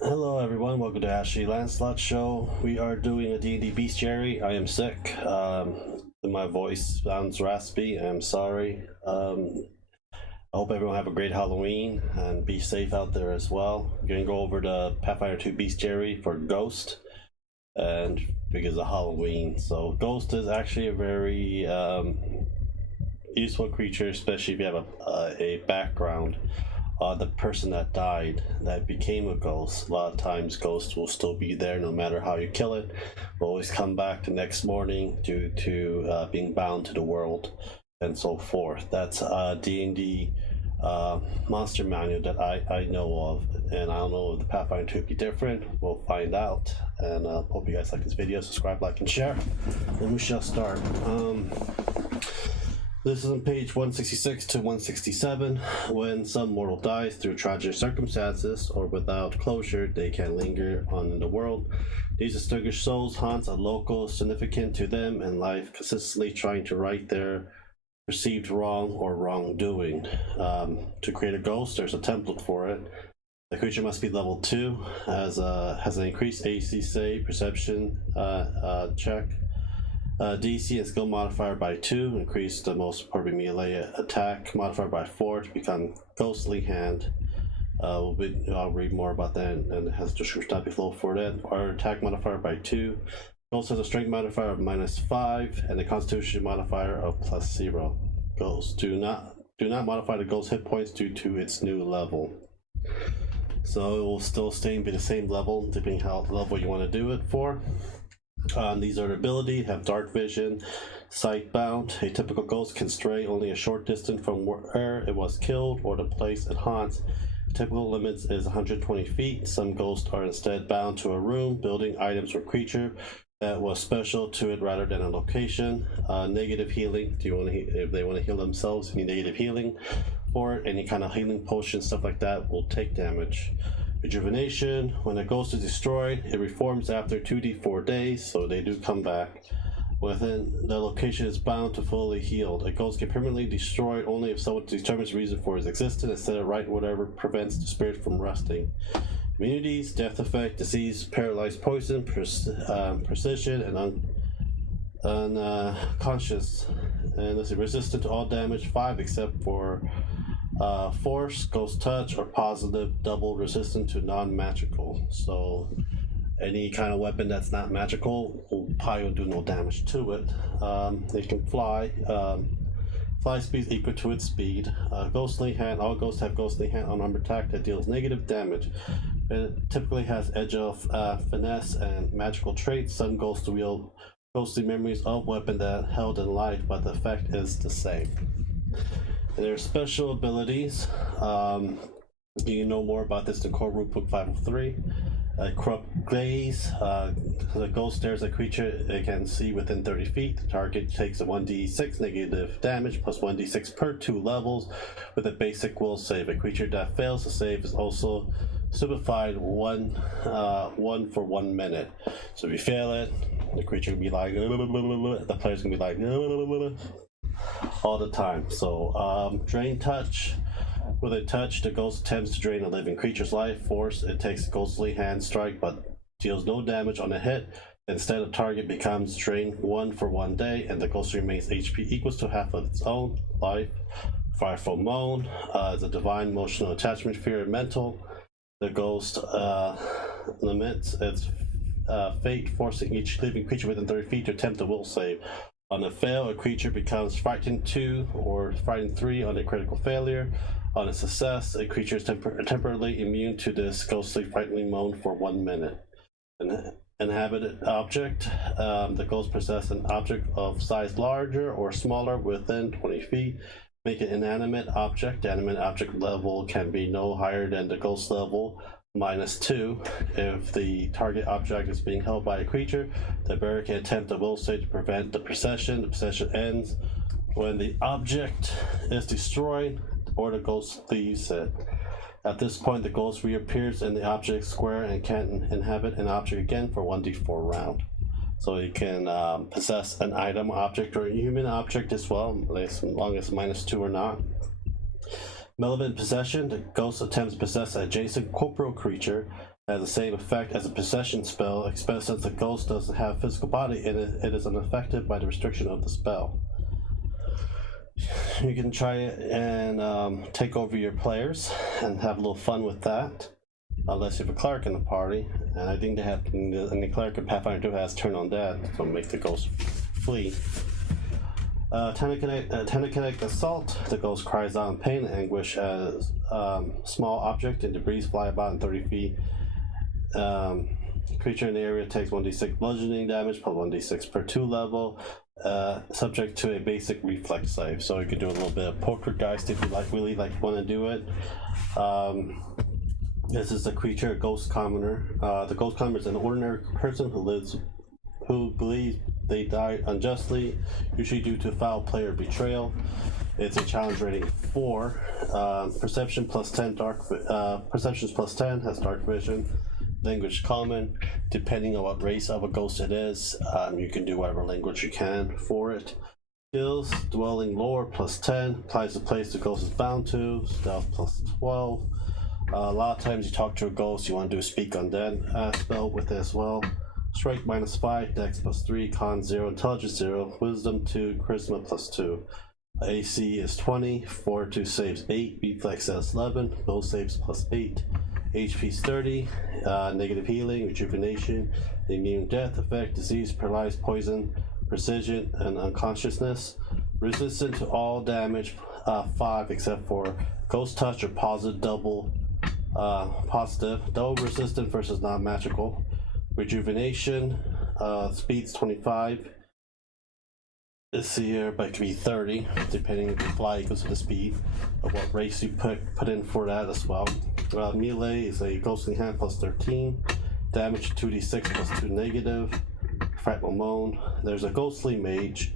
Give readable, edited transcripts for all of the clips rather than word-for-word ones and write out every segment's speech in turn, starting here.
Hello everyone, welcome to Ashley Lancelot Show. We are doing a D&D bestiary. I am sick. My voice sounds raspy. I'm sorry. I hope everyone have a great Halloween and be safe out there as well. We're going to go over the Pathfinder 2 bestiary for Ghost, and because of Halloween. So Ghost is actually a very useful creature, especially if you have a background. The person that died that became a ghost, a lot of times ghosts will still be there no matter how you kill it, will always come back the next morning due to being bound to the world and so forth. That's D&D monster manual that I know of, and I don't know if the Pathfinder 2 would be different. We'll find out, and hope you guys like this video. Subscribe, like, and share, and we shall start. This is on page 166 to 167. When some mortal dies through tragic circumstances or without closure, they can linger on in the world. These distinguished souls haunt a local significant to them in life, consistently trying to right their perceived wrong or wrongdoing. To create a ghost, there's a template for it. The creature must be level 2, has an increased AC save, perception check. DC and skill modifier by 2, increase the most appropriate melee attack modifier by 4 to become ghostly hand. I'll read more about that, and it has a description down below for that. Our attack modifier by 2. Ghost has a strength modifier of -5 and a constitution modifier of +0. Ghost do not modify the ghost hit points due to its new level. So it will still stay and be the same level depending how level you want to do it for. These are the ability, have dark vision, sight bound. A typical ghost can stray only a short distance from where it was killed or the place it haunts. Typical limits is 120 feet. Some ghosts are instead bound to a room, building, items, or creature that was special to it rather than a location. Negative healing. If they want to heal themselves, you need negative healing for it. Any kind of healing potion, stuff like that, will take damage. Rejuvenation. When a ghost is destroyed, it reforms after 2d4 days, so they do come back. Within the location is bound to fully healed. A ghost can permanently destroyed only if someone determines the reason for its existence instead of right whatever prevents the spirit from resting. Immunities, death effect, disease, paralyzed, poison, precision, and unconscious. And this is resistant to all damage 5 except for force, ghost touch, or positive double resistant to non-magical. So any kind of weapon that's not magical will probably do no damage to it. It can fly. Fly speed is equal to its speed. Ghostly hand. All ghosts have ghostly hand on armor attack that deals negative damage. It typically has edge of finesse and magical traits. Some ghosts wield ghostly memories of weapon that held in life, but the effect is the same. Their special abilities, you can know more about this in Core Rulebook 503. Corrupt Gaze, the ghost stares at a creature it can see within 30 feet. The target takes a 1d6 negative damage plus 1d6 per 2 levels with a basic will save. A creature that fails to save is also stupefied one for 1 minute. So if you fail it, the creature can be like, the player's gonna be like, all the time. So drain touch. With a touch, the ghost attempts to drain a living creature's life force. It takes a ghostly hand strike but deals no damage on a hit. Instead, the target becomes drained 1 for 1 day, and the ghost remains HP equals to half of its own life. Fireful Moan is a divine emotional attachment, fear, and mental. The ghost limits its fate, forcing each living creature within 30 feet to attempt a will save. On a fail, a creature becomes frightened 2 or frightened 3 on a critical failure. On a success, a creature is temporarily immune to this ghostly frightening moan for 1 minute. An inhabited object. The ghost possesses an object of size larger or smaller within 20 feet. Make an inanimate object. The animate object level can be no higher than the ghost level, -2. If the target object is being held by a creature, the bearer can attempt a will save to prevent the possession. The possession ends when the object is destroyed or the ghost leaves it. At this point, the ghost reappears in the object square and can inhabit an object again for 1d4 round. So you can possess an item, object, or a human object as well, as long as -2 or not. Malevolent possession. The ghost attempts to possess an adjacent corporeal creature. has the same effect as a possession spell, except since the ghost doesn't have a physical body, it is unaffected by the restriction of the spell. You can try it and take over your players and have a little fun with that, unless you have a cleric in the party. And I think they have, and the cleric in Pathfinder 2 has turn on dead, so make the ghost flee. Telekinetic assault. The ghost cries out in pain and anguish as small object and debris fly about in 30 feet. Creature in the area takes 1d6 bludgeoning damage plus 1d6 per 2 level, subject to a basic reflex save. So you can do a little bit of poltergeist if you really want to do it. This is a creature, a ghost commoner. The ghost commoner is an ordinary person who believes they died unjustly, usually due to foul play or betrayal. It's a challenge rating 4. Perception plus 10, perceptions plus 10, has dark vision. Language common. Depending on what race of a ghost it is, you can do whatever language you can for it. Skills, dwelling lore plus 10, applies to place the ghost is bound to. Stealth plus 12. A lot of times you talk to a ghost, you want to do a speak undead spell with it as well. Strength minus 5, dex plus 3, con 0, intelligence 0, wisdom 2, charisma plus 2. AC is 20, fortitude saves 8, reflex is 11, will saves plus 8. HP is 30, negative healing, rejuvenation, immune death effect, disease, paralyzed, poison, precision, and unconsciousness. Resistant to all damage 5 except for ghost touch or positive double resistant versus non-magical. Rejuvenation, speed's 25. This here, but it could be 30, depending if you fly equals to the speed of what race you put in for that as well. Melee is a ghostly hand plus 13. Damage 2d6 plus 2 negative. Fragile moan. There's a ghostly mage.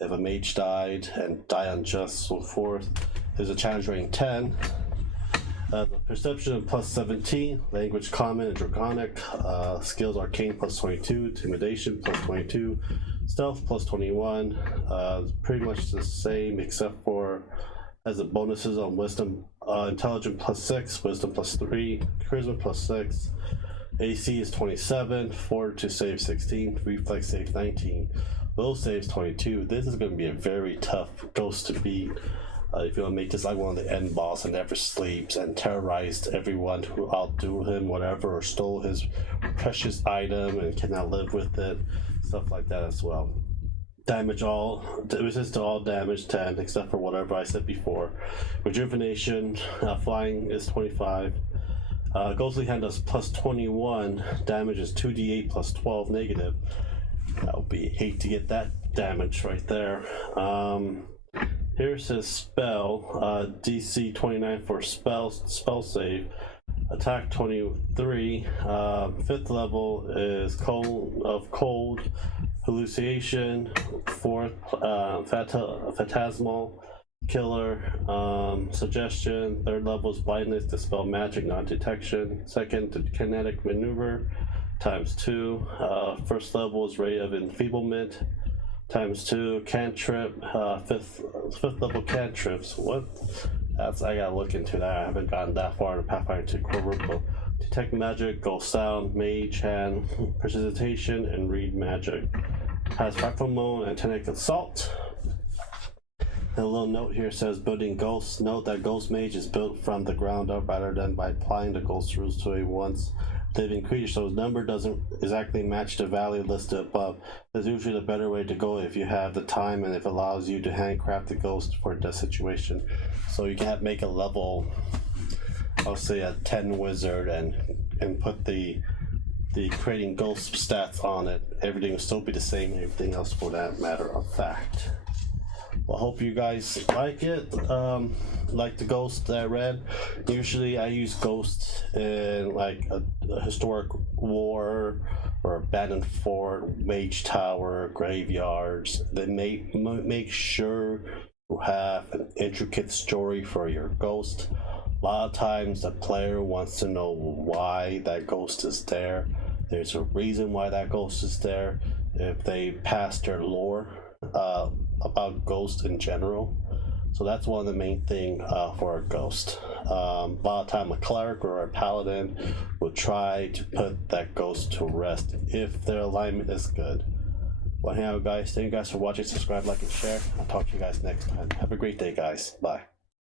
If a mage died and die unjust, so forth. There's a challenge rating 10. Perception plus 17, language common and draconic, skills arcane plus 22, intimidation plus 22, stealth plus 21, pretty much the same except for as the bonuses on wisdom, intelligence plus 6, wisdom plus 3, charisma plus 6, AC is 27, fortitude save 16, reflex save 19, will saves 22. This is going to be a very tough ghost to beat. If you want to make this like one of the end boss and never sleeps and terrorized everyone who outdo him, whatever, or stole his precious item and cannot live with it, stuff like that as well. Resist to all damage 10 except for whatever I said before. Rejuvenation, flying is 25. Ghostly hand does plus 21, damage is 2d8 plus 12 negative. That would be, hate to get that damage right there. Here's his spell, DC 29 for spell save, attack 23, 5th level is cold, hallucination, 4th, phantasmal, killer, suggestion, 3rd level is blindness, dispel magic, non-detection, 2nd, kinetic maneuver, ×2, 1st level is ray of enfeeblement, ×2, cantrip, 5th level cantrips. What? I gotta look into that. I haven't gotten that far in Pathfinder 2 core workbook. Detect magic, ghost sound, mage hand, precipitation, and read magic. Has fractal mode and tenic assault. And a little note here says building ghosts. Note that ghost mage is built from the ground up rather than by applying the ghost rules to a once living creature, so his number doesn't exactly match the value listed above. There's usually a better way to go if you have the time and if it allows you to handcraft the ghost for that situation. So you can't make a level, I'll say a 10 wizard and put the creating ghost stats on it. Everything will still be the same, everything else for that matter of fact. Well, I hope you guys like it. Like the ghost that I read. Usually I use ghosts in like a historic war or abandoned fort, mage tower, graveyards. They make sure you have an intricate story for your ghost. A lot of times the player wants to know why that ghost is there. There's a reason why that ghost is there. If they pass their lore about ghosts in general. So that's one of the main thing for a ghost. volatile cleric or a paladin will try to put that ghost to rest if their alignment is good. Well, anyhow, guys, thank you guys for watching. Subscribe, like, and share. I'll talk to you guys next time. Have a great day, guys. Bye.